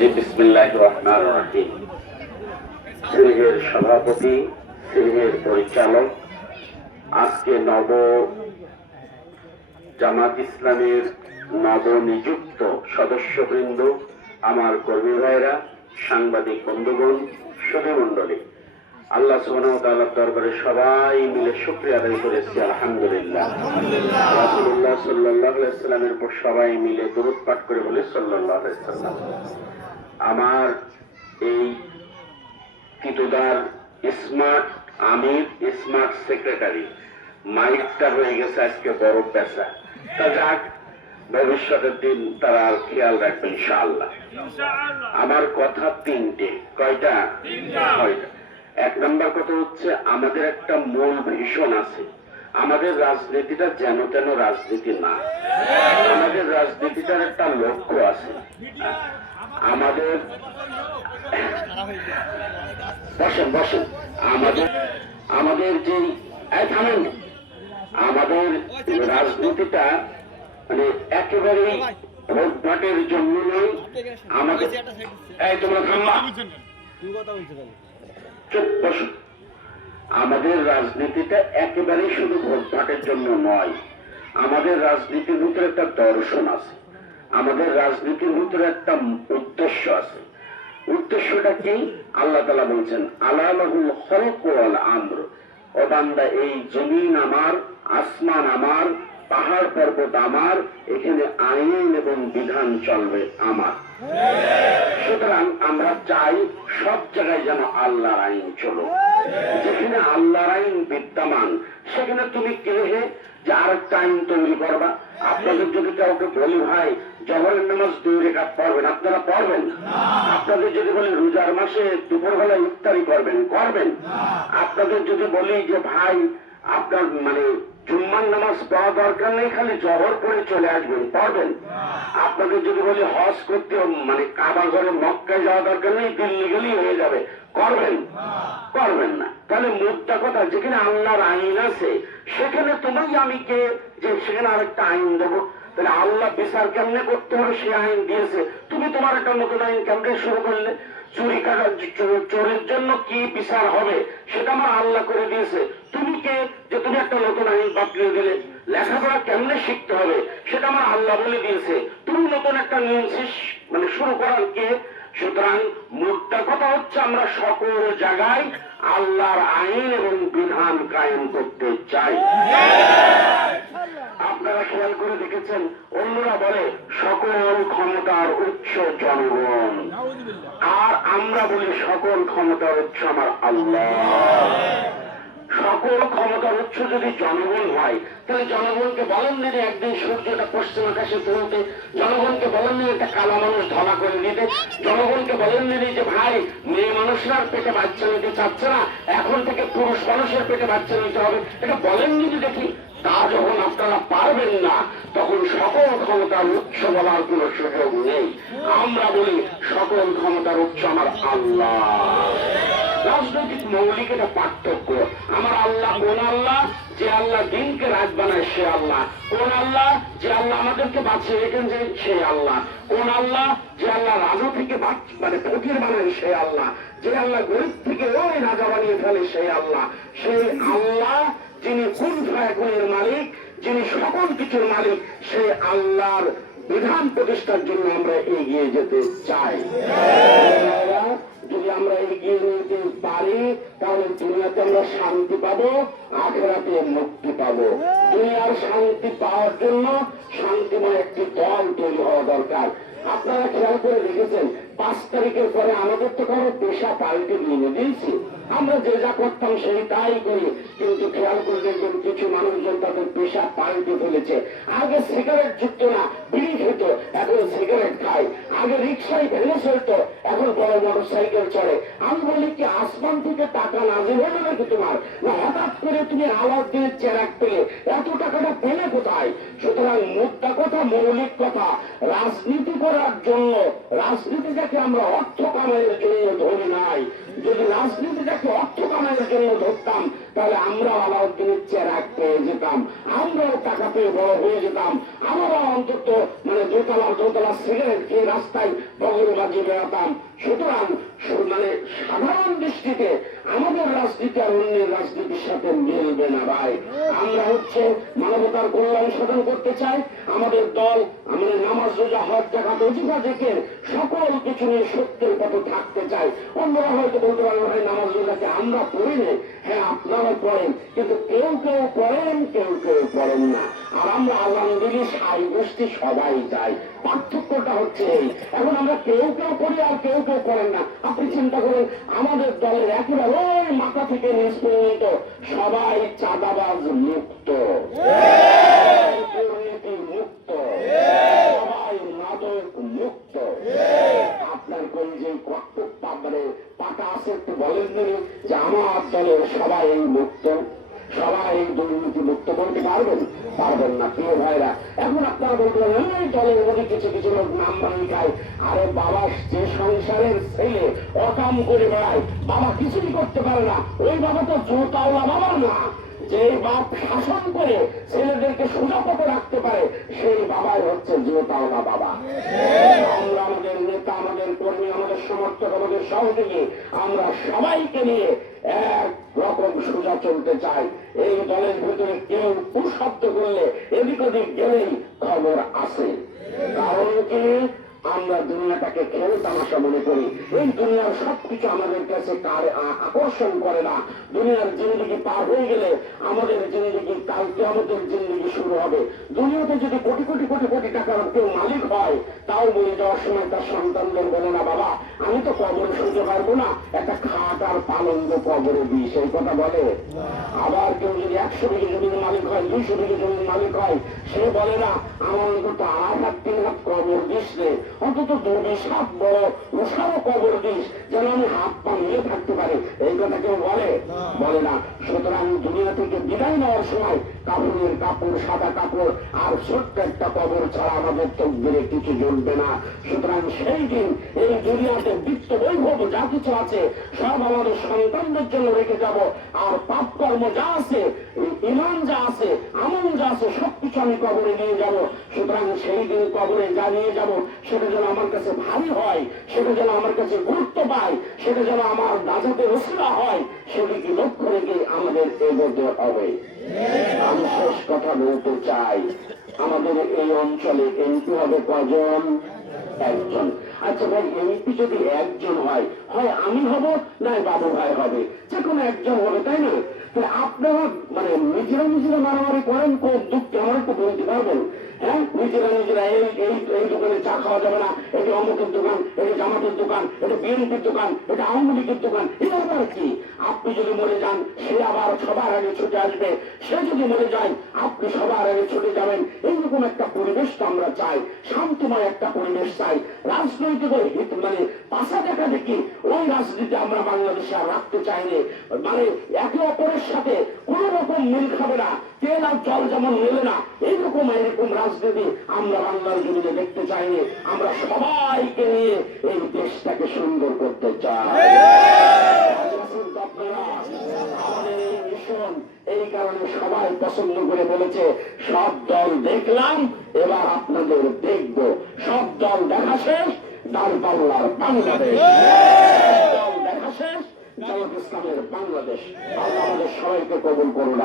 বিসমিল্লাহির রহমানির রহিম। সিলেটের সভাপতি, সিলেটের পরিচালক, আজকে নব জামাত ইসলামের নবনিযুক্ত সদস্যবৃন্দ, আমার কর্মী ভাইরা, সাংবাদিক বন্ধুগণ, সুধীমণ্ডলী, আল্লাহ সুবহানাহু ওয়া তাআলার দরবারে সবাই মিলে শুকরিয়া আদায় করেছি আলহামদুলিল্লাহ। রাসূলুল্লাহ সাল্লাল্লাহু আলাইহি ওয়াসাল্লামের উপর সবাই মিলে দরুদ পাঠ করে বলে সাল্লাল্লাহু আলাইহি ওয়াসাল্লাম। আমার এই তিতুদার স্মার্ট আমির, স্মার্ট সেক্রেটারি, মাইকটা হয়ে গেছে আজকে বড় পেশা। তা যাক, ভবিষ্যতের দিন তারা আর খেয়াল রাখবে ইনশাআল্লাহ। আমার কথা তিনটে। কয়টা? ছয়টা। এক নম্বর কথা হচ্ছে, আমাদের একটা মূল ভীষণ আছে। আমাদের রাজনীতিটা যেন তেন রাজনীতি না, আমাদের রাজনীতিটার একটা লক্ষ্য আছে। আমাদের বসেন বসেন আমাদের যে থামেন, আমাদের রাজনীতিটা মানে একেবারেই ভোটভাটের জন্য নয়। আমাদের তোমরা থামবা, চুপ বসো। আমাদের রাজনীতিটা একেবারেই শুধু ভোটভাটের জন্য নয়। আমাদের রাজনীতির ভিতরে একটা দর্শন আছে, আমাদের রাজনীতির ভিতরে একটা উদ্দেশ্য আছে। উদ্দেশ্যটা কি? আল্লাহ তাআলা বলছেন, আলা লাহুল খালকু ওয়াল আমর। ও বান্দা, এই জমিন আমার, আসমান আমার, পাহাড় পর্বত আমার, এখানে আইন এবং বিধান চলবে আমার। সুতরাং আমরা চাই সব জায়গায় যেন আল্লাহর আইন চলো। যেখানে আল্লাহর আইন বিদ্যমান, সেখানে তুমি কে হে যে আরেকটা আইন তৈরি করবা? আপনাদের যদি কাউকে বলি, ভাই জহরের নামাজ 2 রাকাত পড়বেন, আপনারা পড়বেন? আপনাদের যদি বলি রোজার মাসে দুপুরবেলা ইফতারি করবেন, করবেন? আপনাদের যদি বলি যে ভাই আপনার মানে জুম্মার নামাজ পড়া দরকার নেই, খালি জহর পড়ে চলে আসবেন, পড়বেন? আপনাদের যদি বলি হজ করতে মানে কাবা ঘরে মক্কায় যাওয়া দরকার নেই, দিল্লি গেলেই হয়ে যাবে, করবেন? করবেন না। তাহলে মুদ্রা কথা, যেখানে আল্লাহর আইন আছে সেখানে তুমি আমি কে যে সেখানে আরেকটা আইন দেবো? তাহলে আল্লাহ বিচার কেমনে করতে হবে সে আইন দিয়েছে, তুমি তোমার একটা নতুন আইন কেমনে শুরু করলে? চুরি কাটার চোরের জন্য কি বিচার হবে সেটা আমার আল্লাহ করে দিয়েছে, তুমি কে যে তুমি একটা নতুন আইন পাঠিয়ে দিলে? লেখাপড়া কেমনে শিখতে হবে সেটা আমার আল্লাহ বলে দিয়েছে, তুমি নতুন একটা নিয়ম মানে শুরু করার কে? সুতরাং মোদ্দা কথা হচ্ছে, আমরা সকল জায়গায় আল্লাহর আইন এবং বিধান কায়েম করতে চাই। আপনারা খেয়াল করে দেখেছেন, অন্যরা বলে সকল ক্ষমতার উৎস জনগণ, আর আমরা বলি সকল ক্ষমতার উৎস আমার আল্লাহ। সকল ক্ষমতার উৎস যদি জনগণ হয়, তাহলে জনগণকে বলেন দিনে একদিন সূর্যটা পশ্চিম আকাশে তুলতে, জনগণকে বলেন দিনে একটা কালা মানুষ ধলা করে দিতে, জনগণকে বলেন দিনে যে ভাই মেয়ে মানুষরা পেটে বাচ্চা নিতে চাচ্ছে না, এখন থেকে পুরুষ মানুষের পেটে বাচ্চা নিতে হবে, এটা বলেন যদি দেখি। তা যখন আপনারা পারবেন না, তখন সকল ক্ষমতার উৎস বলার কোন সুযোগ নেই। আমরা বলি সকল ক্ষমতার উৎস আমার আল্লাহ। রাজনৈতিক মৌলিক একটা পার্থক্য। আমার আল্লাহ কোন আল্লাহ? যে আল্লাহ দিনকে রাত বানায় সে আল্লাহ। কোন আল্লাহ? যে আল্লাহ আমাদেরকে বাঁচিয়ে রেখেছে সেই আল্লাহ। কোন আল্লাহ? যে আল্লাহ রাজা থেকে মানে ফকির বানায় সে আল্লাহ। যে আল্লাহ গরিব থেকে ওই রাজা বানিয়ে ফেলে সেই আল্লাহ। সেই আল্লাহ যিনি কুন ফায়াকুনের মালিক, যিনি সকল কিছুর মালিক, সেই আল্লাহর বিধান প্রতিষ্ঠার জন্য আমরা এগিয়ে যেতে চাই। যদি আমরা এগিয়ে নিতে পারি, তাহলে দুনিয়াতে আমরা শান্তি পাবো, আখিরাতে মুক্তি পাবো। দুনিয়ার শান্তি পাওয়ার জন্য শান্তিময় একটি দল তৈরি হওয়া দরকার। আপনারা খেয়াল করে দেখেছেন, 5 তারিখের পরে আমাদের তো কারো পেশা পাল্টে নিয়ে দিয়েছি, আমরা যে যা করতাম সেই তাই করি। কিন্তু খেয়াল করে দেখবেন, কিছু মানুষজন তাদের পেশা পাল্টে ফেলেছে। আগে সিগারেট যুক্ত না বিড়ি খেত, এখন সিগারেট খায়। আগে রিক্সায় ভেঙে চলতো, এখন বড় মোটর সাইকেল চড়ে। আমি বলি কি, আসমান থেকে টাকা নাজিল হলো নাকি তোমার? না হঠাৎ করে তুমি আলাউদ্দিনের চেরাগ পেলে? এত টাকাটা পেলে কোথায়? সুতরাং মুদ্রা কথা, মৌলিক কথা, রাজনীতি করার জন্য, রাজনীতিটাকে আমরা অর্থ কামাইয়ের জন্য ধরি নাই। যদি রাজনীতিটাকে অর্থ কামাইয়ের জন্য ধরতাম, তাহলে আমরা আলাউদ্দিনের চেরাগ পেয়ে যেতাম, আমরাও টাকা পেয়ে বড় হয়ে যেতাম, আমরা অন্তত মানে দোতলা সিগারেট খেয়ে রাস্তায় বগল বাজি বেড়াতাম। সুতরাং মানে সাধারণ দৃষ্টিতে আমাদের রাজনীতি আর অন্যের রাজনীতির সাথে মিলবে না ভাই। আমরা হচ্ছে মানবতার কল্যাণ সাধন করতে চাই। আমাদের দল আমাদের নামাজ রোজা হজ জাকাত ওজিফা জিকির সকল কিছু নিয়ে সত্যের পথে থাকতে চাই। অন্যরা হয়তো বলতে পারবেন ভাই নামাজ রোজাকে আমরা পড়ি না। হ্যাঁ আপনারা পড়েন, কিন্তু কেউ কেউ পড়েন, কেউ কেউ পড়েন না। আর আমরা আলহামদুলিল্লাহ সাই গোষ্ঠী সবাই যাই। পার্থক্যটা হচ্ছে এই, এখন আমরা কেউ কেউ করি আর কেউ কেউ করেন না। আপনি চিন্তা করুন, আমাদের দলের একেবারে ওই মাথা থেকে নিচ পর্যন্ত সবাই চাঁদাবাজ মুক্ত, দুর্নীতি মুক্ত, সবাই মাদক মুক্ত। আপনার কোন যে মানে পাটা আছে একটু বলেন যে আমার দলের সবাই মুক্ত, সবাই এই দুর্নীতি মুক্ত বলতে পারবেন? পারবেন না প্রিয় ভাইরা। এখন আপনারা বলতে পারেন এই দলের মধ্যে কিছু কিছু লোক নাম বানিয়ে খায়। আরে বাবা, যে সংসারের ছেলে অকাম করে বেড়ায়, বাবা কিছুই করতে পারে না, ওই বাবা তো জোতাওয়ালা বাবা না। যে বাপ শাসন করে ছেলেদেরকে সোজা পথে রাখতে পারে, সেই বাবাই হচ্ছে জোতাওয়ালা বাবা। আমরা আমাদের নেতা, আমাদের কর্মী, আমাদের সমর্থক, আমাদের সহযোগী, আমরা সবাইকে নিয়ে এক রকম সোজা চলতে চাই। এই দলের ভিতরে কেউ কুশব্দ করলে এদিক ওদিক গেলেই খবর আছে। কারণ কি, আমরা দুনিয়াটাকে খেল তামাশা মনে করি। এই দুনিয়ার সবকিছু আমাদের কাছে আকর্ষণ করে না। দুনিয়ার জিন্দগি পার হয়ে গেলে আমাদের জিন্দগি, কালকে আমাদের জিন্দগি শুরু হবে। দুনিয়াতে যদি কোটি কোটি কোটি কোটি টাকার কেউ মালিক হয়, তাও মরে যাওয়ার সময় তার সন্তানদের বলে না, বাবা আমি তো কবরে শুতে পারবো না, একটা খাট আর পালঙ্গ কবরে দিই, সেই কথা বলে। আবার কেউ যদি 100 বিঘে জমির মালিক হয়, 200 বিঘে জমির মালিক হয়, সে বলে না আমার অন্তত 2.5 হাত 3 হাত কবর দিস রে, অন্তত 2 হাত বড় ওষারও কবর দিস, যেন আমি হাত পা নিয়ে থাকতে পারি। এই কথা কেউ বলে? বলে না। সুতরাং দুনিয়া থেকে বিদায় নেওয়ার সময় কাপড়ের কাপড়, সাদা কাপড় আর ছোট্ট একটা কবর ছাড়া আমাদের তকদিরে কিছু জ্বলবে না। সুতরাং সেই দিন এই দুনিয়াতে বিত্ত বৈভব যা কিছু আছে সব আমাদের সন্তানদের জন্য রেখে যাব। আর পাপ কর্ম যা আছে, ইমান যা আছে, আমল যা আছে, সবকিছু আমি কবরে নিয়ে যাব। সুতরাং সেই দিন কবরে যা নিয়ে যাব সেটা যেন আমার কাছে ভারী হয়, সেটা যেন আমার কাছে গুরুত্ব পায়, সেটা যেন আমার নাজাতের ওসিলা হয়, সেদিকে লক্ষ্য রেখে আমাদের এগোতে হবে। আমি শেষ কথা বলতে চাই, আমাদের এই অঞ্চলে এমপি হবে কজন? একজন। আচ্ছা ভাই, এমপি যদি একজন হয়, হয় আমি হব, নাই বাবু ভাই হবে, যে কোনো একজন হবে, তাই না? তাহলে আপনারা মানে নিজেরা নিজেরা মারামারি করেন কোন দুঃখে, আমার একটু বলতে পারবেন? হ্যাঁ, নিজেরা নিজেরা এই দোকানে চা খাওয়া যাবে না, এটা অমুকের দোকান, এটা জামাতের দোকান, এটা বিএনপির দোকান, এটা আওয়ামী লীগের দোকান, এটা আবার কি? আপনি যদি মরে যান, সে আবার সবার আগে ছুটে আসবে, সে যদি মরে যায় আপনি সবার আগে ছুটে যাবেন। এইরকম একটা পরিবেশ তো আমরা চাই, শান্তিময় একটা পরিবেশ চাই। রাজনৈতিক মানে পাশা দেখা দেখি ওই রাজনীতি আমরা বাংলাদেশে আর রাখতে চাইনি। মানে একে অপরের সাথে কোন রকম মিল খাবে না, তেল আর জল যেমন মেলে না, এরকম রাজনীতি আমরা বাংলার জমিনে দেখতে চাইনি। আমরা সবাইকে নিয়ে এই দেশটাকে সুন্দর করতে চাই। আমাদের এই মিশন এই কারণে সবাই পছন্দ করে বলেছে, সব দল দেখলাম, এবার আপনাদের দেখব। সব দল দেখা শেষ, দাঁড়পাল্লার বাংলাদেশ। দল দেখা শেষ, জামাত ইসলামের বাংলাদেশ। আল্লাহ আমাদের সবাইকে কবুল করুন।